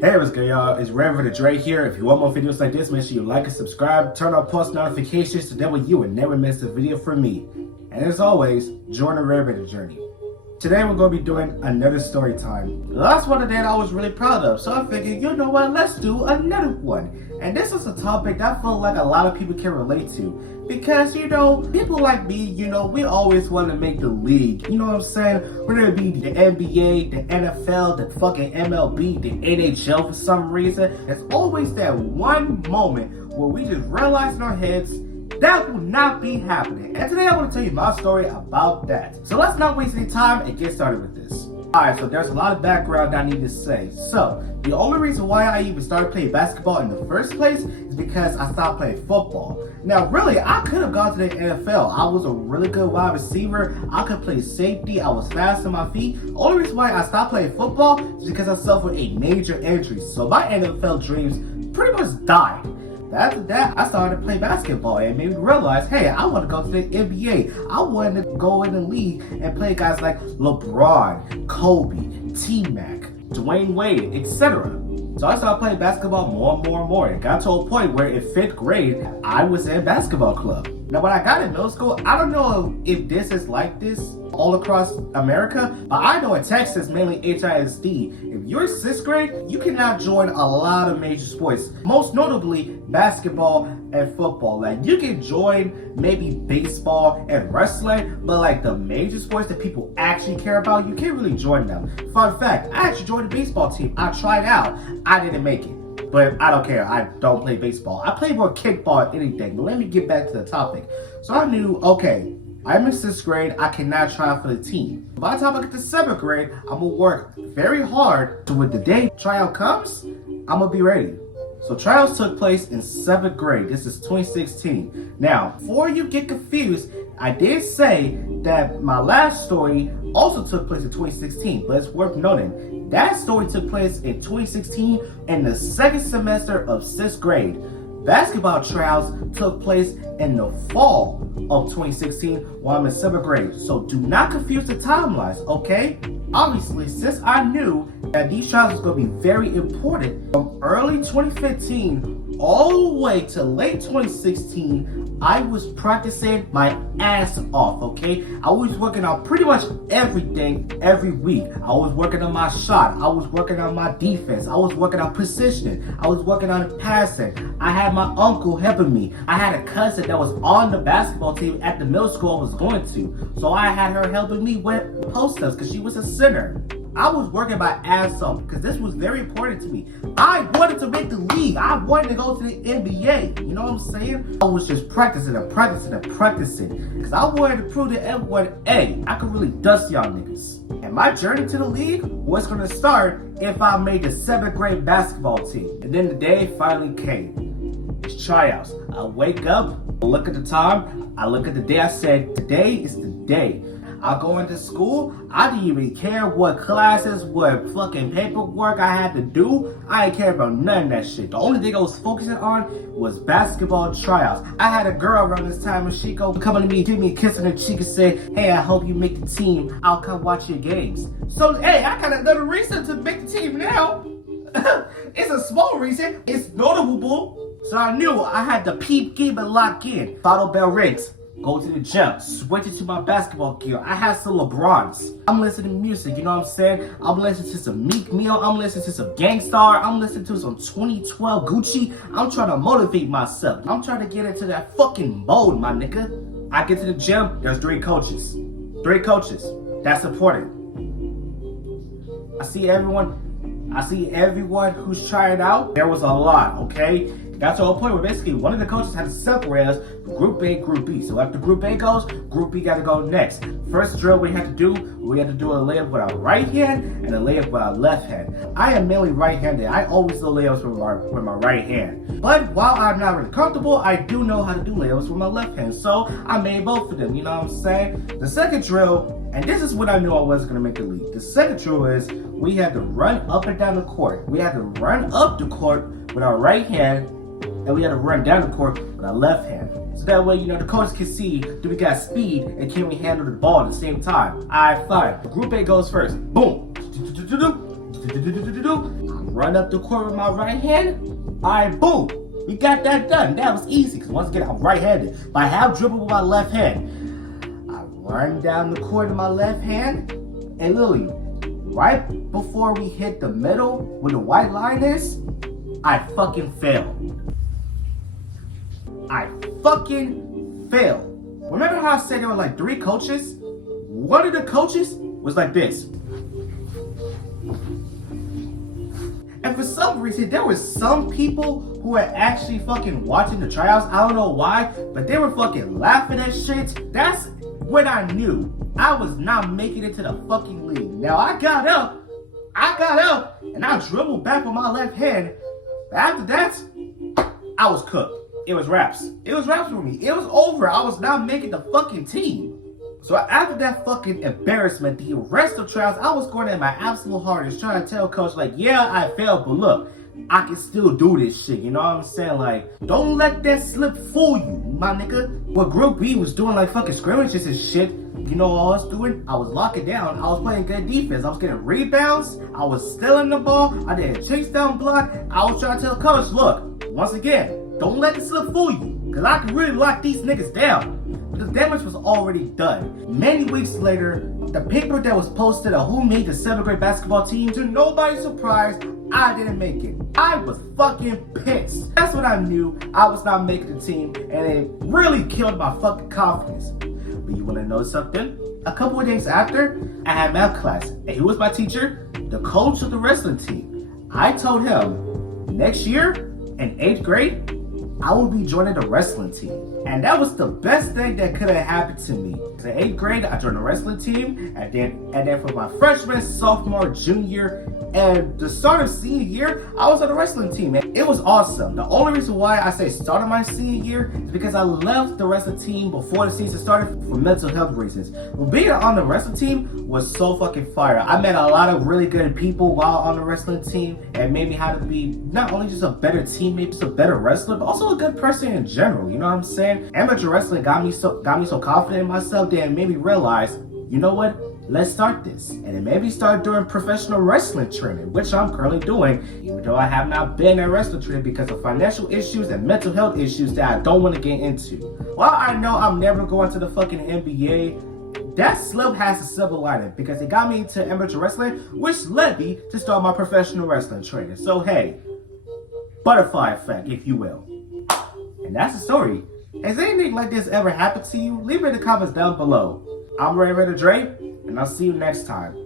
Hey, what's good, y'all? It's Reverend Dre here. If you want more videos like this, make sure you like and subscribe, turn on post notifications so that way you will never miss a video from me. And as always, join the Reverend journey. Today we're going to be doing another story time. The last one I did I was really proud of, so I figured, you know what, let's do another one. And this is a topic that I feel like a lot of people can relate to. Because, people like me, we always want to make the league. You know what I'm saying? Whether it be the NBA, the NFL, the fucking MLB, the NHL for some reason. There's always that one moment where we just realize in our heads, that will not be happening. And today I want to tell you my story about that. So let's not waste any time and get started with this. Alright, so there's a lot of background I need to say. So, the only reason why I even started playing basketball in the first place is because I stopped playing football. Now, really, I could have gone to the NFL. I was a really good wide receiver. I could play safety. I was fast on my feet. The only reason why I stopped playing football is because I suffered a major injury. So my NFL dreams pretty much died. After that, I started to play basketball and made me realize, hey, I want to go to the NBA. I wanted to go in the league and play guys like LeBron, Kobe, T-Mac, Dwayne Wade, etc. So I started playing basketball more and more and more. It got to a point where in 5th grade, I was in a basketball club. Now, when I got in middle school, I don't know if this is like this all across America, but I know in Texas, mainly HISD, if you're 6th grade, you cannot join a lot of major sports, most notably basketball and football. Like, you can join maybe baseball and wrestling, but like the major sports that people actually care about, you can't really join them. Fun fact, I actually joined a baseball team. I tried out. I didn't make it. But I don't care. I don't play baseball. I play more kickball than anything. But let me get back to the topic. So I knew, okay, I'm in 6th grade. I cannot try out for the team. By the time I get to 7th grade, I'm going to work very hard. So when the day tryout comes, I'm going to be ready. So tryouts took place in 7th grade. This is 2016. Now, before you get confused, I did say that my last story also took place in 2016, but it's worth noting. That story took place in 2016 in the 2nd semester of 6th grade. Basketball tryouts took place in the fall of 2016 while I'm in 7th grade. So do not confuse the timelines, okay? Obviously, since I knew that these tryouts was going to be very important, from early 2015 all the way to late 2016, I was practicing my ass off, okay? I was working on pretty much everything every week. I was working on my shot. I was working on my defense. I was working on positioning. I was working on passing. I had my uncle helping me. I had a cousin that was on the basketball team at the middle school I was going to. So I had her helping me with post-ups because she was a center. I was working my ass off because this was very important to me. I wanted to make the league. I wanted to go to the NBA. You know what I'm saying? I was just practicing and practicing and practicing because I wanted to prove to everyone, hey, I could really dust y'all niggas. And my journey to the league was going to start if I made the 7th grade basketball team. And then the day finally came. It's tryouts. I wake up, I look at the time, I look at the day, I said, today is the day. I go into school, I didn't even care what classes, what fucking paperwork I had to do. I didn't care about none of that shit. The only thing I was focusing on was basketball tryouts. I had a girl around this time, and she go come to me, give me a kiss on the cheek and say, hey, I hope you make the team. I'll come watch your games. So, hey, I got another reason to make the team now. It's a small reason. It's notable. So I knew I had to peep game and lock in. Final bell rings. Go to the gym, switch it to my basketball gear. I had some LeBrons. I'm listening to music, you know what I'm saying? I'm listening to some Meek Mill. I'm listening to some Gangstar. I'm listening to some 2012 Gucci. I'm trying to motivate myself. I'm trying to get into that fucking mode, my nigga. I get to the gym, there's 3 coaches. 3 coaches. That's important. I see everyone who's trying out. There was a lot, okay? Got to a point where basically one of the coaches had to separate us from Group A, Group B. So after Group A goes, Group B got to go next. First drill we had to do a layup with our right hand and a layup with our left hand. I am mainly right-handed. I always do layups with my right hand. But while I'm not really comfortable, I do know how to do layups with my left hand. So I made both of them, you know what I'm saying? The second drill, and this is when I knew I wasn't going to make the league. The second drill is we had to run up and down the court. We had to run up the court with our right hand, and we had to run down the court with our left hand. So that way, the coach can see, do we got speed and can we handle the ball at the same time? Alright, fine. Group A goes first. Boom. run up the court with my right hand. Alright, boom. We got that done. That was easy, because once again, I'm right-handed. But I have dribble with my left hand. I run down the court with my left hand, and literally, right before we hit the middle, where the white line is, I fucking fail. I fucking fail. Remember how I said there were like 3 coaches? One of the coaches was like this. And for some reason, there was some people who were actually fucking watching the tryouts. I don't know why, but they were fucking laughing at shit. That's when I knew I was not making it to the fucking league. Now I got up, and I dribbled back with my left hand. But after that, I was cooked. It was wraps. It was wraps for me. It was over. I was not making the fucking team. So after that fucking embarrassment, the rest of tryouts, I was going at my absolute hardest, trying to tell coach, like, yeah, I failed, but look, I can still do this shit, you know what I'm saying? Like, don't let that slip fool you, my nigga. What Group B was doing, like, fucking scrimmages and shit, you know what I was doing? I was locking down. I was playing good defense. I was getting rebounds. I was stealing the ball. I did a chase down block. I was trying to tell coach, look, once again, don't let the slip fool you, because I can really lock these niggas down. But the damage was already done. Many weeks later, the paper that was posted of who made the 7th grade basketball team, to nobody's surprise, I didn't make it. I was fucking pissed. That's when I knew I was not making the team, and it really killed my fucking confidence. But you wanna know something? A couple of days after, I had math class, and who was my teacher? The coach of the wrestling team. I told him, next year, in 8th grade, I will be joining the wrestling team. And that was the best thing that could have happened to me. In 8th grade, I joined the wrestling team, and then for my freshman, sophomore, junior, and the start of senior year, I was on the wrestling team, man. It was awesome. The only reason why I say started my senior year is because I left the wrestling team before the season started for mental health reasons. But being on the wrestling team was so fucking fire. I met a lot of really good people while on the wrestling team, and made me how to be not only just a better teammate, just a better wrestler, but also a good person in general. You know what I'm saying? Amateur wrestling got me so confident in myself that it made me realize, you know what? Let's start this. And it made me start doing professional wrestling training, which I'm currently doing, even though I have not been at wrestling training because of financial issues and mental health issues that I don't want to get into. While I know I'm never going to the fucking NBA, that slip has a silver lining because it got me into amateur wrestling, which led me to start my professional wrestling training. So hey, butterfly effect, if you will. And that's the story. Has anything like this ever happened to you? Leave it in the comments down below. I'm Ray Dre, and I'll see you next time.